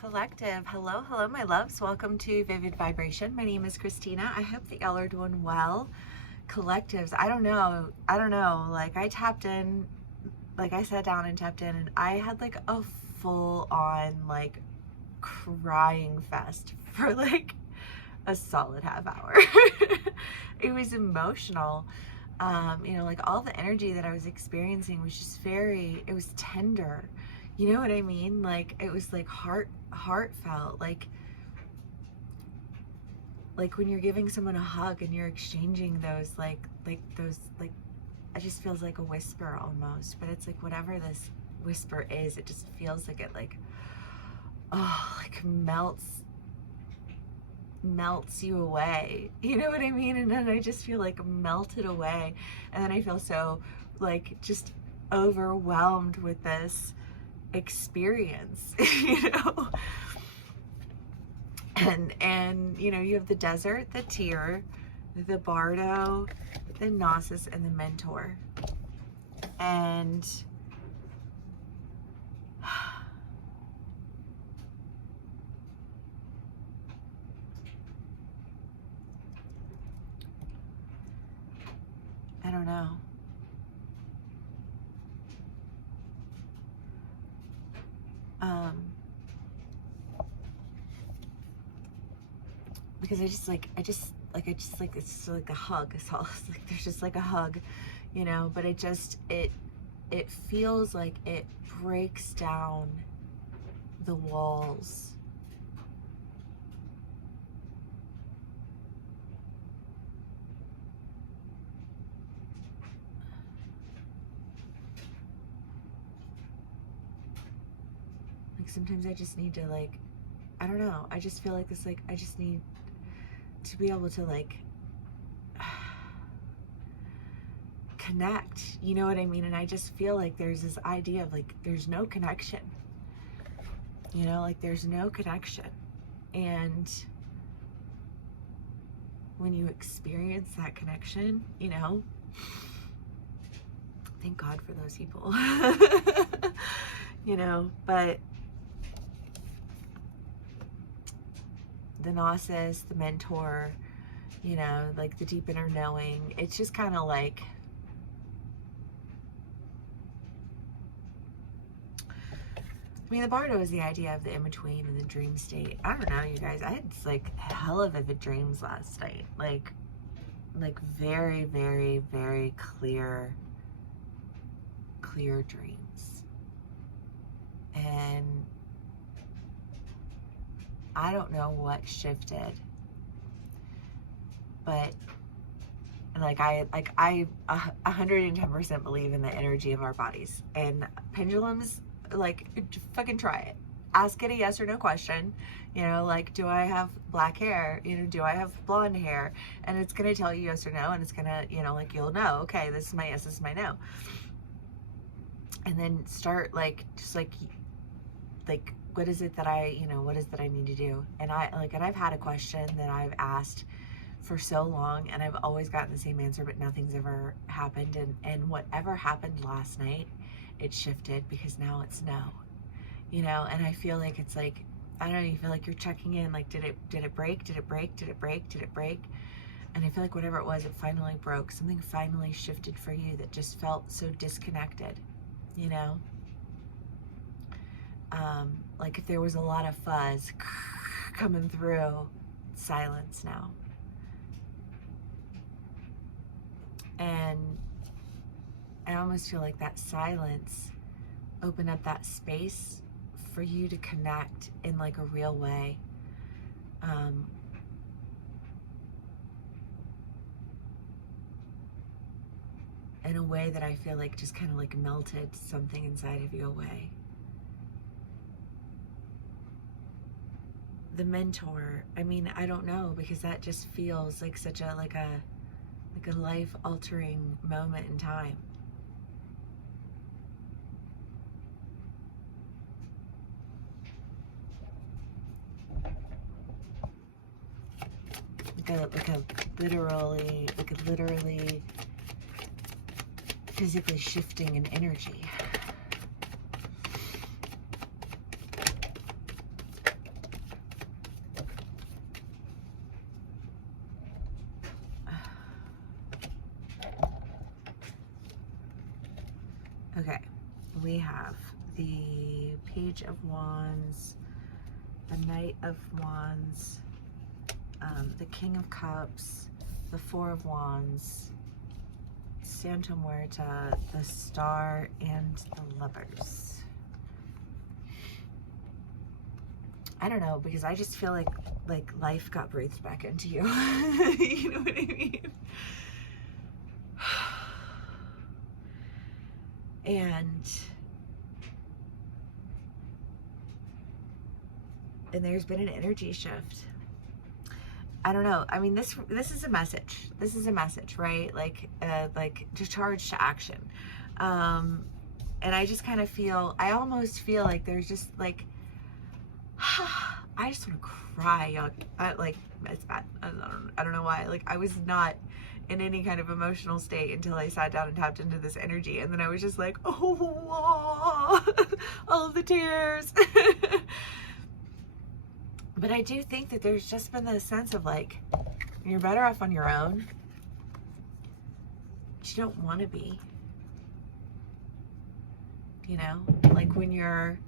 Collective. Hello, hello, my loves. Welcome to Vivid Vibration. My name is Christina. I hope that y'all are doing well. Collectives, I don't know. Like, I tapped in, like, I sat down and tapped in, and I had like a full on, like, crying fest for like a solid half hour. It was emotional. Like all the energy that I was experiencing was just it was tender. You know what I mean? Like it was like heartfelt, like when you're giving someone a hug and you're exchanging those it just feels like a whisper almost, but it's like whatever this whisper is, it just feels like it melts you away. You know what I mean? And then I just feel like melted away, and then I feel so like just overwhelmed with this experience. And you have the desert, the tear, the bardo, the gnosis, and the mentor. And I don't know. Because it's like a hug. It's all like there's just like a hug, but it feels like it breaks down the walls. Like sometimes I just need to I don't know. I just feel like this, I just need to be able to connect. You know what I mean? And I just feel like there's this idea of there's no connection. There's no connection. And when you experience that connection, thank God for those people. But the gnosis, the mentor, the deep inner knowing, it's just kind of like, the bardo is the idea of the in-between and the dream state. I don't know, you guys, I had hella vivid dreams last night, like very, very, very clear dreams. And I don't know what shifted, but I 110% believe in the energy of our bodies, and pendulums, fucking try it. Ask it a yes or no question, do I have black hair? Do I have blonde hair? And it's gonna tell you yes or no, and it's gonna, you'll know, okay, this is my yes, this is my no. And then start what is it that what is that I need to do? And I've had a question that I've asked for so long, and I've always gotten the same answer, but nothing's ever happened. And whatever happened last night, it shifted, because now it's no, and I feel like it's I don't know, you feel like you're checking in, did it break? Did it break? Did it break? Did it break? And I feel like whatever it was, it finally broke. Something finally shifted for you that just felt so disconnected, if there was a lot of fuzz coming through, silence now. And I almost feel like that silence opened up that space for you to connect in a real way. In a way that I feel just kind of melted something inside of you away. The mentor, I don't know, because that just feels like such a life-altering moment in time. Literally physically shifting in energy. Okay, we have the Page of Wands, the Knight of Wands, the King of Cups, the Four of Wands, Santa Muerta, the Star, and the Lovers. I don't know, because I just feel like life got breathed back into you. You know what I mean? And there's been an energy shift. I don't know. I mean, this is a message. This is a message, right? Like to charge to action. And I just kind of feel, I almost feel like there's just like, I just want to cry, y'all. Like, it's bad. I don't know why. Like, I was not in any kind of emotional state until I sat down and tapped into this energy. And then I was just like, oh, all of the tears. But I do think that there's just been this sense of like, you're better off on your own. But you don't want to be. You know? Like when you're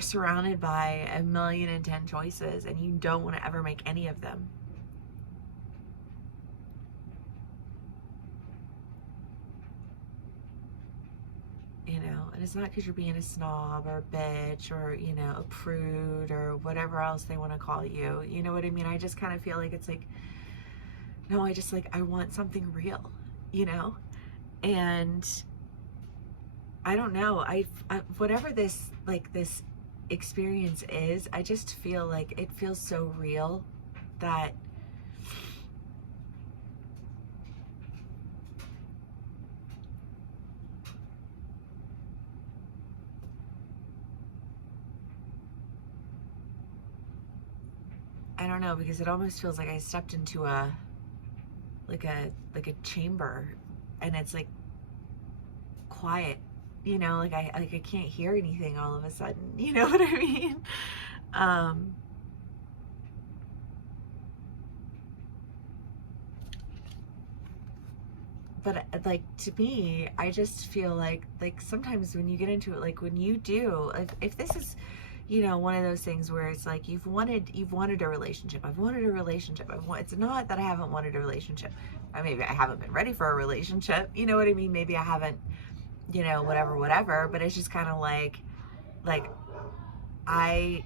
surrounded by 1,000,010 choices and you don't want to ever make any of them. You know, and it's not because you're being a snob or a bitch or, you know, a prude or whatever else they want to call you. You know what I mean? I just kind of feel like it's like, no, I just like, I want something real, you know? And I don't know, I whatever this, like this experience is, I just feel like it feels so real that I don't know, because it almost feels like I stepped into a chamber and it's like quiet, you know, like I can't hear anything all of a sudden, you know what I mean? But like, to me, I just feel like sometimes when you get into it, like when you do, if this is, you know, one of those things where it's like you've wanted a relationship. I've wanted a relationship. It's not that I haven't wanted a relationship. Maybe I haven't been ready for a relationship. You know what I mean? Maybe I haven't, you know, whatever. But it's just kind of like I,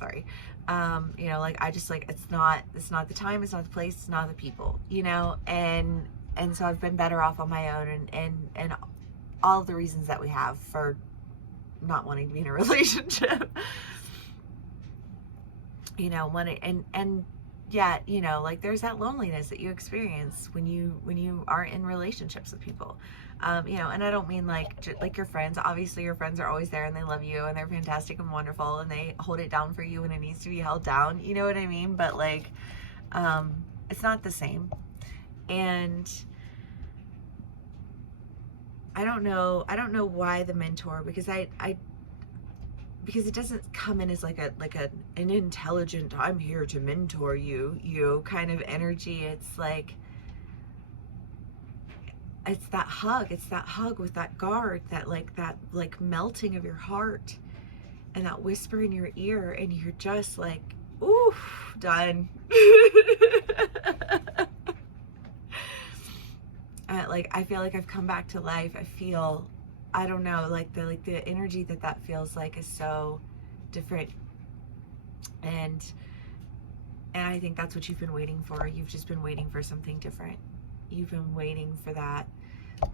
sorry, you know, like I just like it's not the time, it's not the place, it's not the people, you know, and so I've been better off on my own, and all of the reasons that we have for not wanting to be in a relationship, you know, and yet, you know, like there's that loneliness that you experience when you are in relationships with people, you know, and I don't mean like your friends. Obviously your friends are always there and they love you and they're fantastic and wonderful and they hold it down for you when it needs to be held down, you know what I mean? But like, it's not the same. And I don't know why the mentor, because because it doesn't come in as like an intelligent, I'm here to mentor you kind of energy. It's like, it's that hug with that guard, that melting of your heart and that whisper in your ear, and you're just like, ooh, done. Like, I feel like I've come back to life. I feel, I don't know, like the energy that feels like is so different. And I think that's what you've been waiting for. You've just been waiting for something different. You've been waiting for that.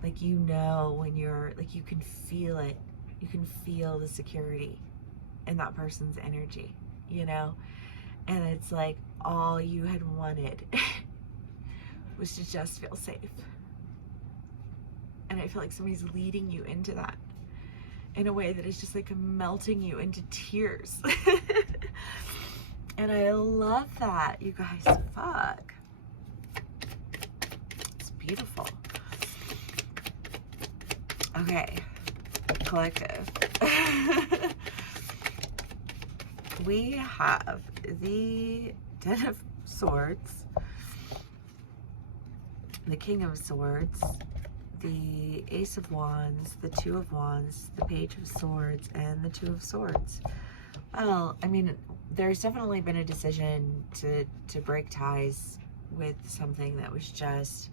Like, you know, when you're, like, you can feel it. You can feel the security in that person's energy, you know? And it's like all you had wanted was to just feel safe. And I feel like somebody's leading you into that in a way that is just like melting you into tears. And I love that, you guys. Fuck. It's beautiful. Okay, collective. We have the Ten of Swords, the King of Swords, the Ace of Wands, the Two of Wands, the Page of Swords, and the Two of Swords. Well, I mean, there's definitely been a decision to break ties with something that was just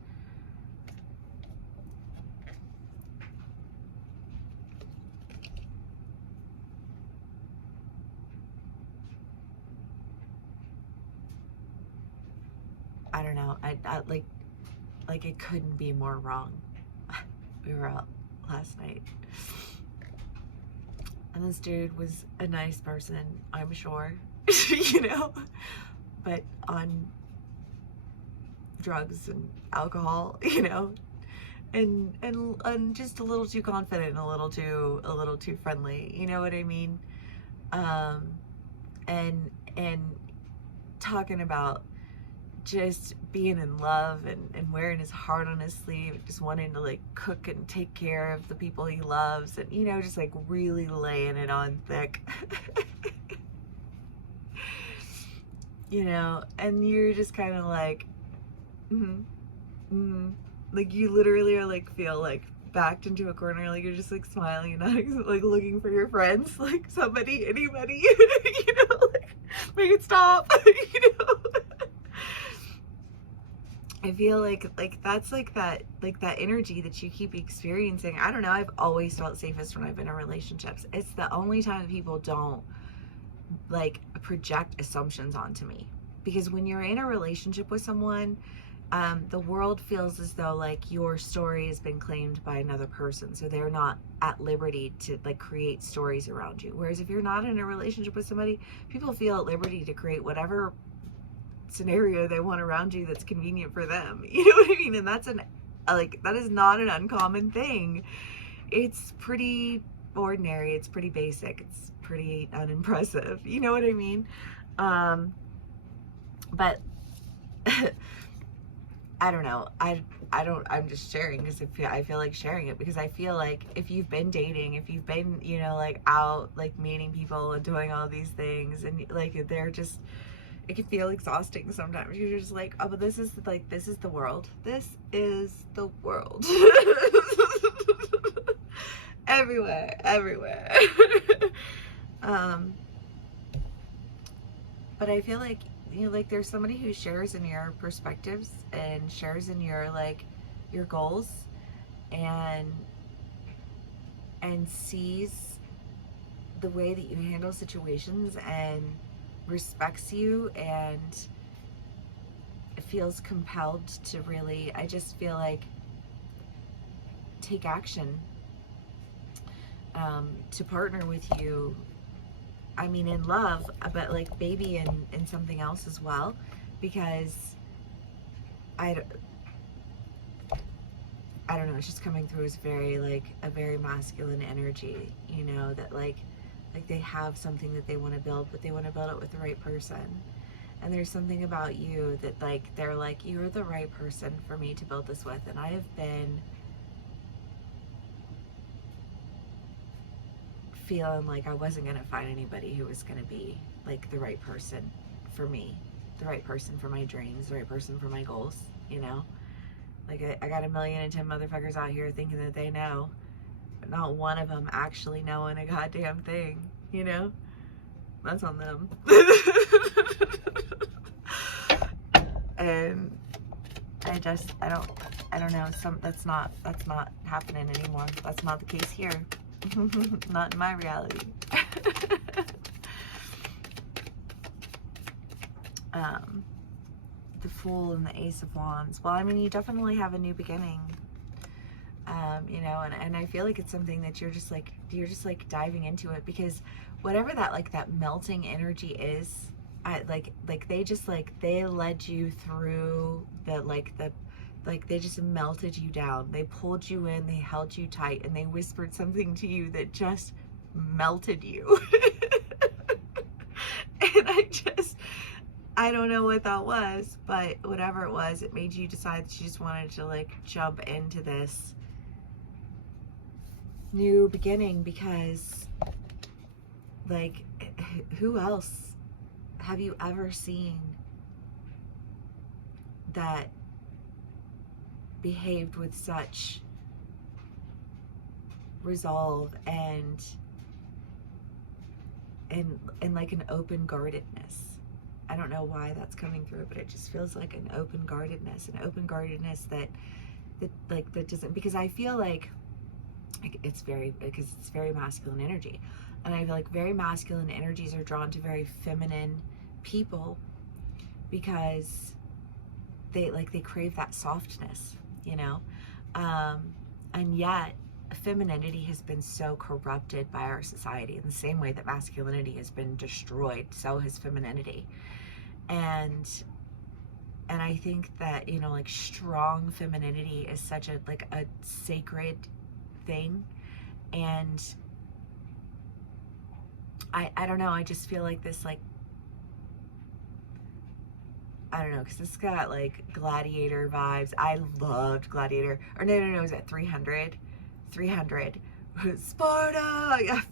I don't know. I like it couldn't be more wrong. We were out last night, and this dude was a nice person, I'm sure, you know, but on drugs and alcohol, you know, and just a little too confident, a little too friendly, you know what I mean? And talking about just being in love and wearing his heart on his sleeve, just wanting to like cook and take care of the people he loves, and you know, just like really laying it on thick. You know, and you're just kind of like, like you literally are like, feel like backed into a corner, like you're just like smiling and not like looking for your friends, like somebody, anybody, you know, like make it stop, you know. I feel like that's like that energy that you keep experiencing. I don't know, I've always felt safest when I've been in relationships. It's the only time that people don't like project assumptions onto me, because when you're in a relationship with someone, the world feels as though like your story has been claimed by another person, so they're not at liberty to like create stories around you. Whereas if you're not in a relationship with somebody, people feel at liberty to create whatever scenario they want around you that's convenient for them. You know what I mean? And that's that is not an uncommon thing. It's pretty ordinary, it's pretty basic, it's pretty unimpressive, you know what I mean? But I don't know, I'm just sharing because I feel like sharing it, because I feel like if you've been dating, if you've been, you know, like out like meeting people and doing all these things, and like they're just, it can feel exhausting sometimes. You're just like, oh, but this is the world. This is the world. Everywhere. But I feel like, you know, like there's somebody who shares in your perspectives and shares in your like your goals, and sees the way that you handle situations and respects you and feels compelled to really, I just feel like, take action to partner with you. I mean, in love, but like maybe in something else as well, because I don't know, it's just coming through as very like a very masculine energy, you know, that like they have something that they want to build, but they want to build it with the right person. And there's something about you that like they're like, you're the right person for me to build this with. And I have been feeling like I wasn't gonna find anybody who was gonna be like the right person for me, the right person for my dreams, the right person for my goals, you know? Like I got 1,000,010 motherfuckers out here thinking that they know, but not one of them actually knowing a goddamn thing, you know? That's on them. And I don't know, that's not happening anymore. That's not the case here. Not in my reality. The Fool and the Ace of Wands. Well, I mean, you definitely have a new beginning. You know, and I feel like it's something that you're just like diving into it, because whatever that like that melting energy is, they led you through they just melted you down. They pulled you in, they held you tight, and they whispered something to you that just melted you. And I don't know what that was, but whatever it was, it made you decide that you just wanted to like jump into this new beginning, because like, who else have you ever seen that behaved with such resolve and like an open guardedness. I don't know why that's coming through, but it just feels like an open guardedness that doesn't, because I feel like it's very masculine energy, and I feel like very masculine energies are drawn to very feminine people because they crave that softness, you know, and yet femininity has been so corrupted by our society in the same way that masculinity has been destroyed, so has femininity. And I think that, you know, like strong femininity is such a sacred thing. And I don't know, I just feel like this, like, I don't know, because this got like Gladiator vibes. I loved Gladiator. Or no, it was at 300. Sparta.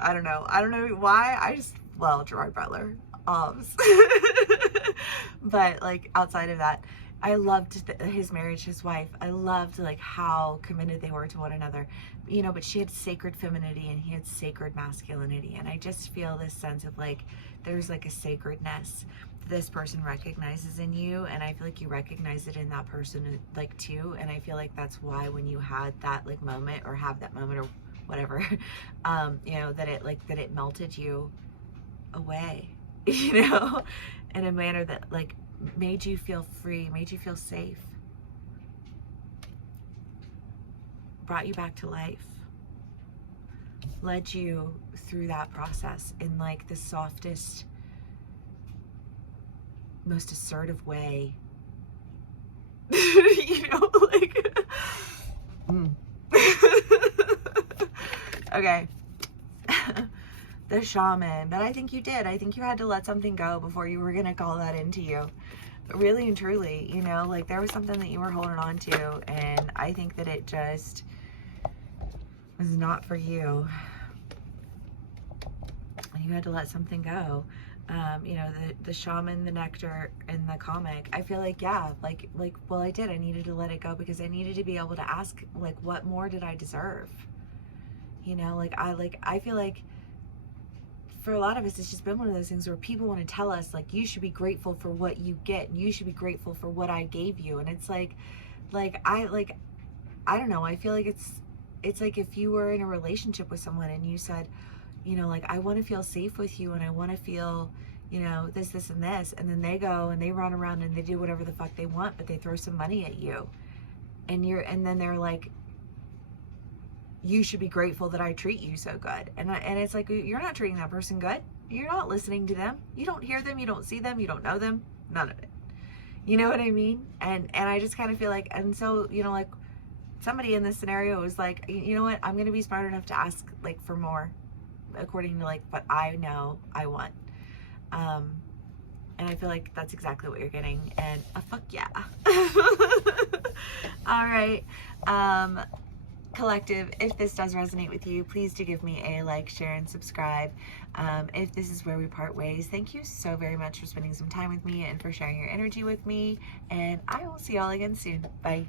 I don't know why. Gerard Butler. But like outside of that, I loved his marriage, his wife. I loved like how committed they were to one another, you know, but she had sacred femininity and he had sacred masculinity. And I just feel this sense of like, there's like a sacredness this person recognizes in you, and I feel like you recognize it in that person like too. And I feel like that's why when you had that like moment, or have that moment or whatever, you know, that it melted you away, you know, in a manner that like made you feel free, made you feel safe, brought you back to life, led you through that process in like the softest, most assertive way. You know, like okay. The shaman. But I think you did. I think you had to let something go before you were gonna call that into you. Really and truly, you know, like there was something that you were holding on to, and I think that it just was not for you. And you had to let something go. You know, the shaman, the nectar in the comic, I feel like, yeah, well, I did. I needed to let it go because I needed to be able to ask, like, what more did I deserve? You know, I feel like for a lot of us, it's just been one of those things where people want to tell us, like, you should be grateful for what you get, and you should be grateful for what I gave you. And it's I don't know. I feel like it's like if you were in a relationship with someone and you said, you know, like, I want to feel safe with you, and I want to feel, you know, this, and this. And then they go and they run around and they do whatever the fuck they want, but they throw some money at you. And then they're like, you should be grateful that I treat you so good. And it's like, you're not treating that person good. You're not listening to them. You don't hear them. You don't see them. You don't know them. None of it. You know what I mean? And I just kind of feel like, and so, you know, like somebody in this scenario was like, you know what? I'm going to be smart enough to ask like for more, according to like what I know I want. And I feel like that's exactly what you're getting. And fuck yeah. All right. Collective, if this does resonate with you, please do give me a like, share, and subscribe. If this is where we part ways, thank you so very much for spending some time with me and for sharing your energy with me. And I will see y'all again soon. Bye.